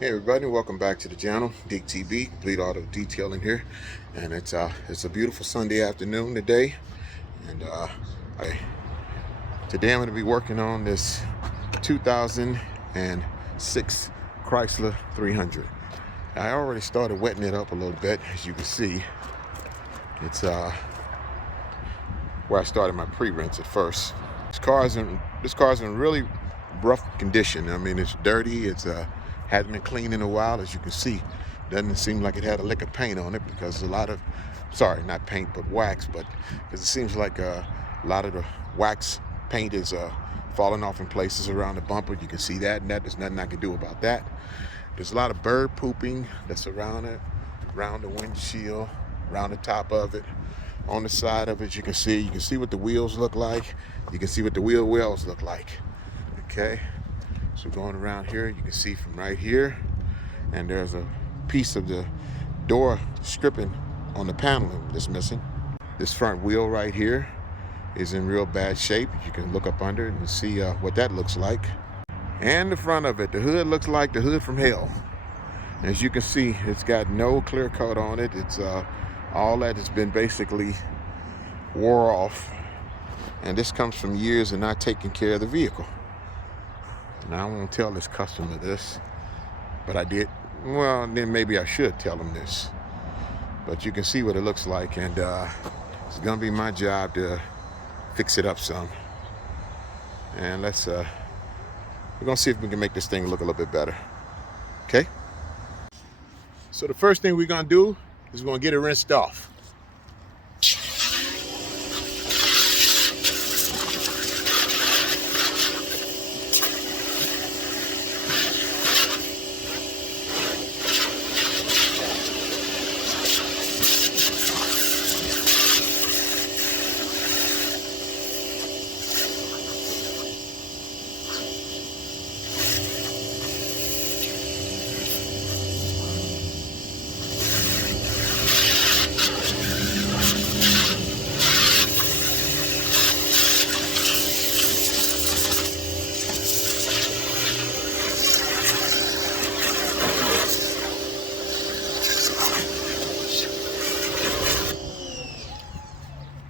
Hey everybody, welcome back to the channel. Dig TB, Complete Auto Detailing here, and it's a beautiful Sunday afternoon today, and today I'm going to be working on this 2006 Chrysler 300. I already started wetting it up a little bit, as you can see. It's where I started my pre-rinse at first. This car's in really rough condition. I mean, it's dirty. It's hasn't been cleaned in a while, as you can see. Doesn't seem like it had a lick of paint on it, because a lot of, sorry, not paint but wax, but because it seems like a lot of the wax paint is falling off in places around the bumper. You can see that, and there's nothing I can do about that. There's a lot of bird pooping that's around it, around the windshield, around the top of it, on the side of it. You can see what the wheels look like. You can see what the wheel wells look like. Okay, so going around here, you can see from right here, and there's a piece of the door stripping on the paneling that's missing. This front wheel right here is in real bad shape. You can look up under it and see what that looks like. And the front of it, the hood looks like the hood from hell. As you can see, it's got no clear coat on it. It's all that has been basically wore off, and this comes from years of not taking care of the vehicle. Now, I won't tell this customer this, but I did. Well, then maybe I should tell them this. But you can see what it looks like, and it's gonna be my job to fix it up some. And we're gonna see if we can make this thing look a little bit better. Okay? So the first thing we're gonna do is we're gonna get it rinsed off.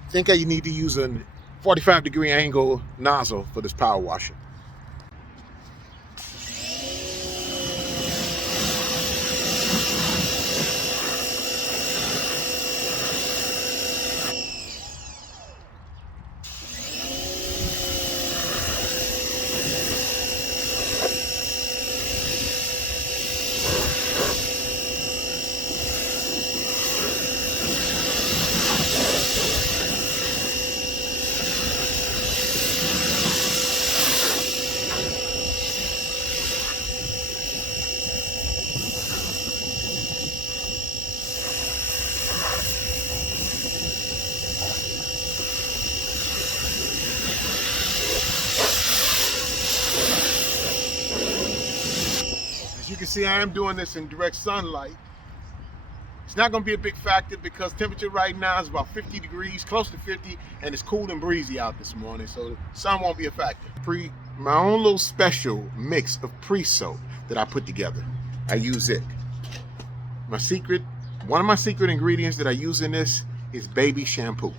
I think you need to use a 45-degree angle nozzle for this power washer. You can see I am doing this in direct sunlight. It's not going to be a big factor because temperature right now is about 50 degrees, close to 50, and it's cool and breezy out this morning, so the sun won't be a factor. My own little special mix of pre-soap that I put together. I use it. One of my secret ingredients that I use in this is baby shampoo.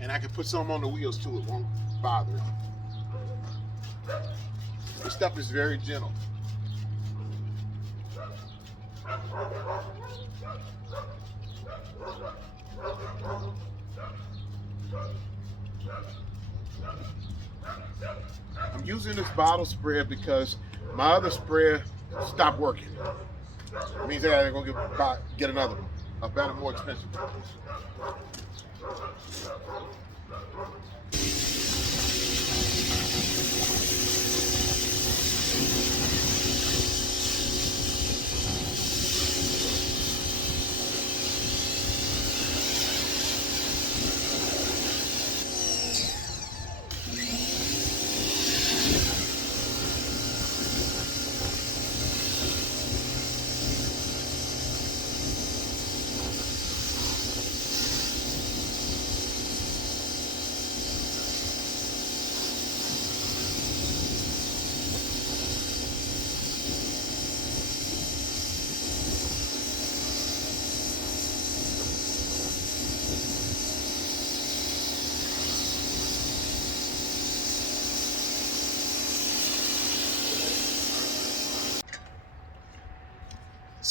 And I can put some on the wheels too, it won't bother. This stuff is very gentle. I'm using this bottle sprayer because my other sprayer stopped working. It means I gotta go get another one, a better, more expensive one.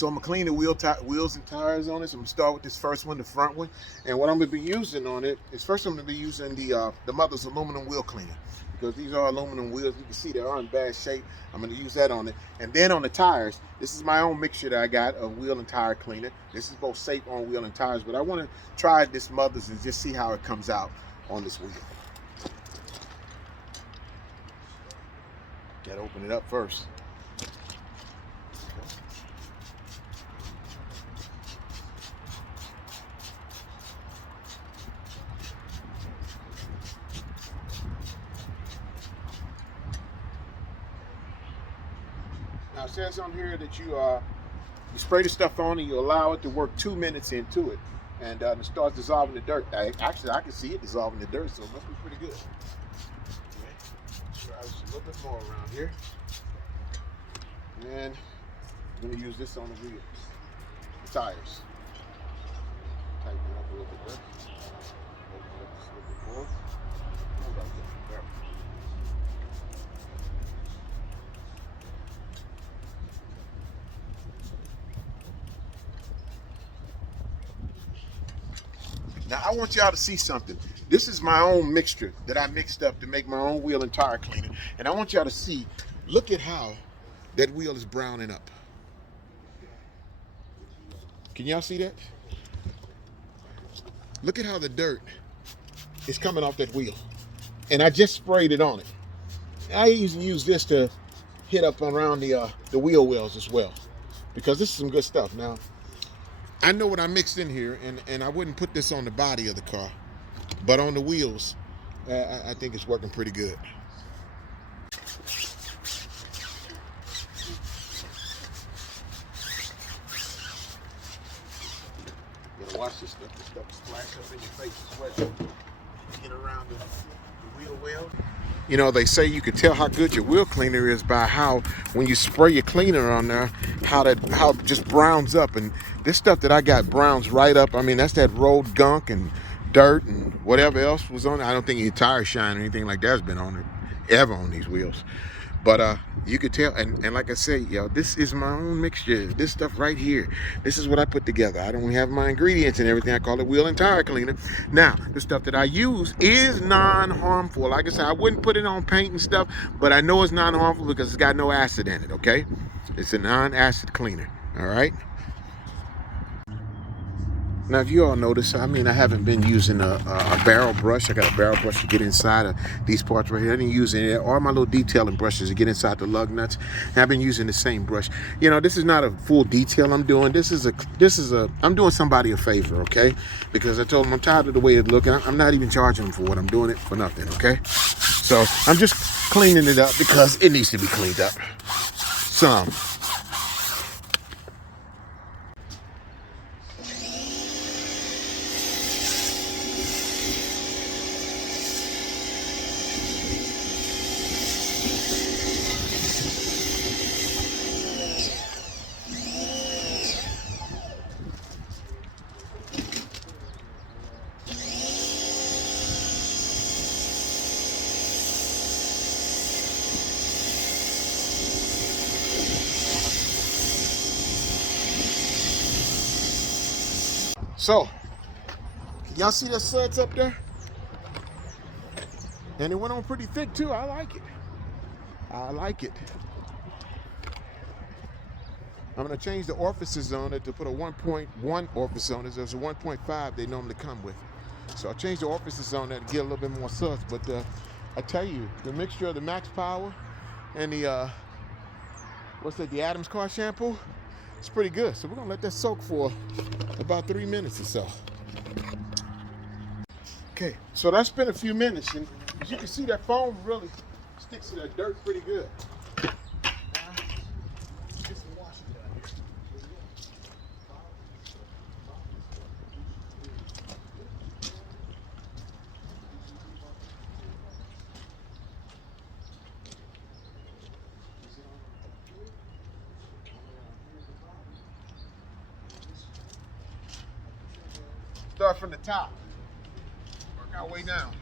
So I'm gonna clean the wheels and tires on it. So I'm gonna start with this first one, the front one. And what I'm gonna be using on it is first I'm gonna be using the mother's aluminum wheel cleaner, because these are aluminum wheels. You can see they are in bad shape. I'm gonna use that on it. And then on the tires, this is my own mixture that I got of wheel and tire cleaner. This is both safe on wheel and tires, but I wanna try this mother's and just see how it comes out on this wheel. Gotta open it up first. Now it says on here that you spray the stuff on and you allow it to work 2 minutes into it, and it starts dissolving the dirt. Actually, I can see it dissolving the dirt, so it must be pretty good. Okay. Try this a little bit more around here, and I'm going to use this on the wheels, the tires. Tighten it up a little bit there. Open it up just a little bit more. Hold on there. Now I want y'all to see something. This is my own mixture that I mixed up to make my own wheel and tire cleaner. And I want y'all to see, look at how that wheel is browning up. Can y'all see that? Look at how the dirt is coming off that wheel. And I just sprayed it on it. I usually use this to hit up around the wheel wells as well, because this is some good stuff. Now, I know what I mixed in here, and I wouldn't put this on the body of the car, but on the wheels, I think it's working pretty good. You gotta watch this stuff. This stuff will splash up in your face as well. Get around the wheel well. You know, they say you can tell how good your wheel cleaner is by how, when you spray your cleaner on there, how it just browns up. And this stuff that I got browns right up. I mean, that's that road gunk and dirt and whatever else was on it. I don't think any tire shine or anything like that's been on it ever on these wheels. But you could tell, and like I said, yo, this is my own mixture. This stuff right here, this is what I put together. I don't have my ingredients and everything. I call it wheel and tire cleaner. Now, the stuff that I use is non-harmful. Like I said, I wouldn't put it on paint and stuff, but I know it's non-harmful because it's got no acid in it, okay? It's a non-acid cleaner, all right? Now, if you all notice, I mean, I haven't been using a barrel brush. I got a barrel brush to get inside of these parts right here. I didn't use any of all my little detailing brushes to get inside the lug nuts. And I've been using the same brush. You know, this is not a full detail I'm doing. I'm doing somebody a favor, okay? Because I told them I'm tired of the way it's looking. I'm not even charging them for it. I'm doing it for nothing, okay? So I'm just cleaning it up because it needs to be cleaned up some. So, y'all see the suds up there? And it went on pretty thick too. I like it. I like it. I'm gonna change the orifices on it to put a 1.1 orifice on it. There's a 1.5 they normally come with. So I'll change the orifices on that to get a little bit more suds. But I tell you, the mixture of the Max Power and the, the Adams car shampoo, it's pretty good. So we're gonna let that soak for about 3 minutes or so. Okay, so that's been a few minutes, and as you can see, that foam really sticks to that dirt pretty good. Get some washing done. Start from the top, work our way down.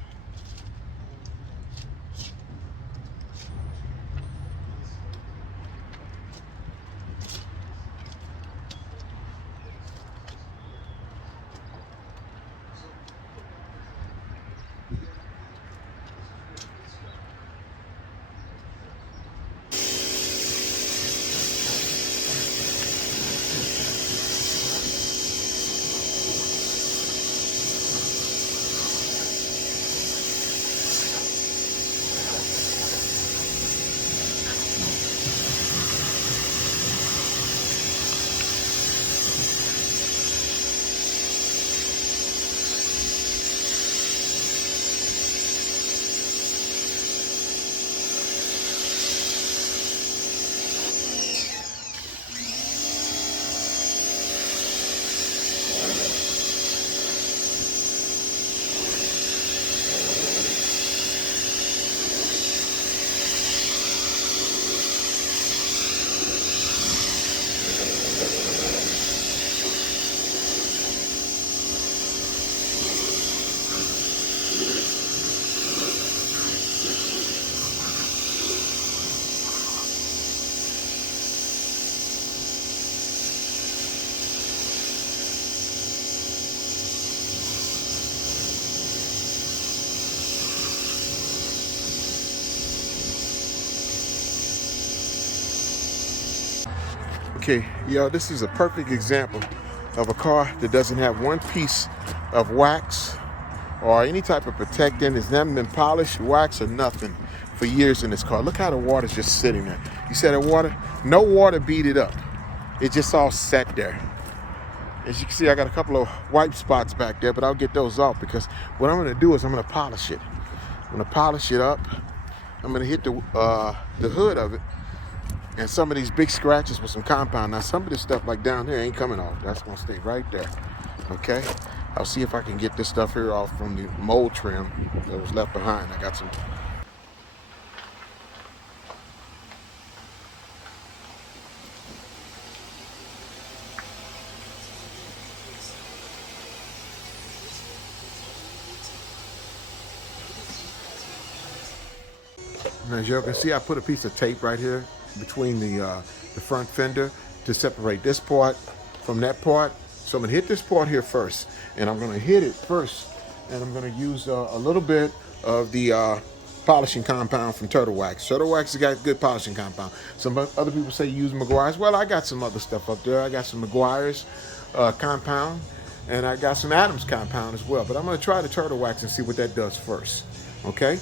Okay, yo, this is a perfect example of a car that doesn't have one piece of wax or any type of protectant. It's never been polished, wax, or nothing for years in this car. Look how the water's just sitting there. You said the water? No water beat it up. It just all sat there. As you can see, I got a couple of white spots back there, but I'll get those off because what I'm gonna do is I'm gonna polish it. I'm gonna polish it up. I'm gonna hit the hood of it and some of these big scratches with some compound. Now some of this stuff like down here ain't coming off. That's gonna stay right there, okay? I'll see if I can get this stuff here off from the mold trim that was left behind. I got some. And as you can see, I put a piece of tape right here between the front fender to separate this part from that part. So I'm gonna hit this part here first, and I'm gonna hit it first, and I'm gonna use a little bit of the polishing compound from Turtle Wax. Turtle Wax has got good polishing compound. Some other people say use McGuire's. Well, I got some other stuff up there. I got some McGuire's compound, and I got some Adams compound as well. But I'm gonna try the Turtle Wax and see what that does first, okay?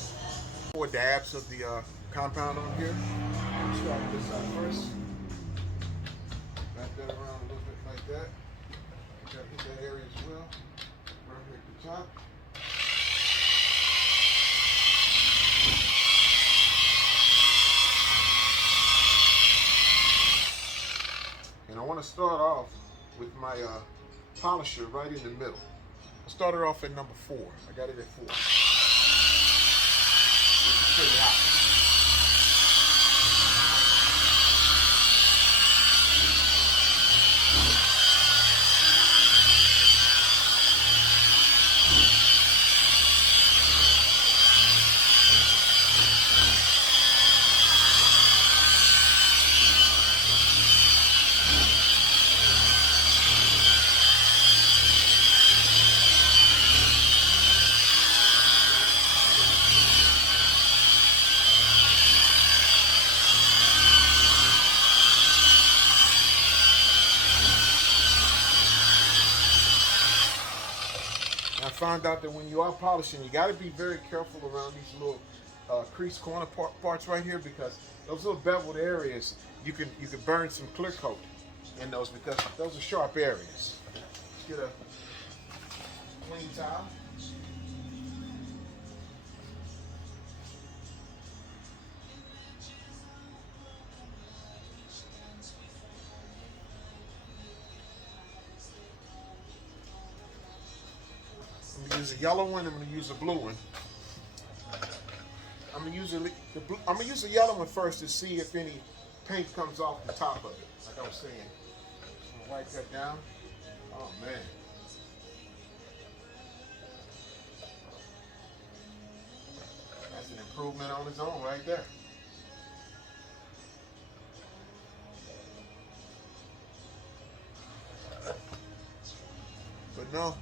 4 dabs of the compound on here. Let's start with this side first. Back that around a little bit like that. Gotta hit that area as well. Right here at the top. And I want to start off with my polisher right in the middle. I started off at number 4. I got it at 4. Pretty hot. I found out that when you are polishing, you got to be very careful around these little crease corner parts right here, because those little beveled areas, you can burn some clear coat in those, because those are sharp areas. Let's get a clean towel. I'm gonna use a yellow one. I'm gonna use a blue one. I'm gonna use the yellow one first to see if any paint comes off the top of it. Like I was saying, I'm gonna wipe that down. Oh man. That's an improvement on its own right there. But no.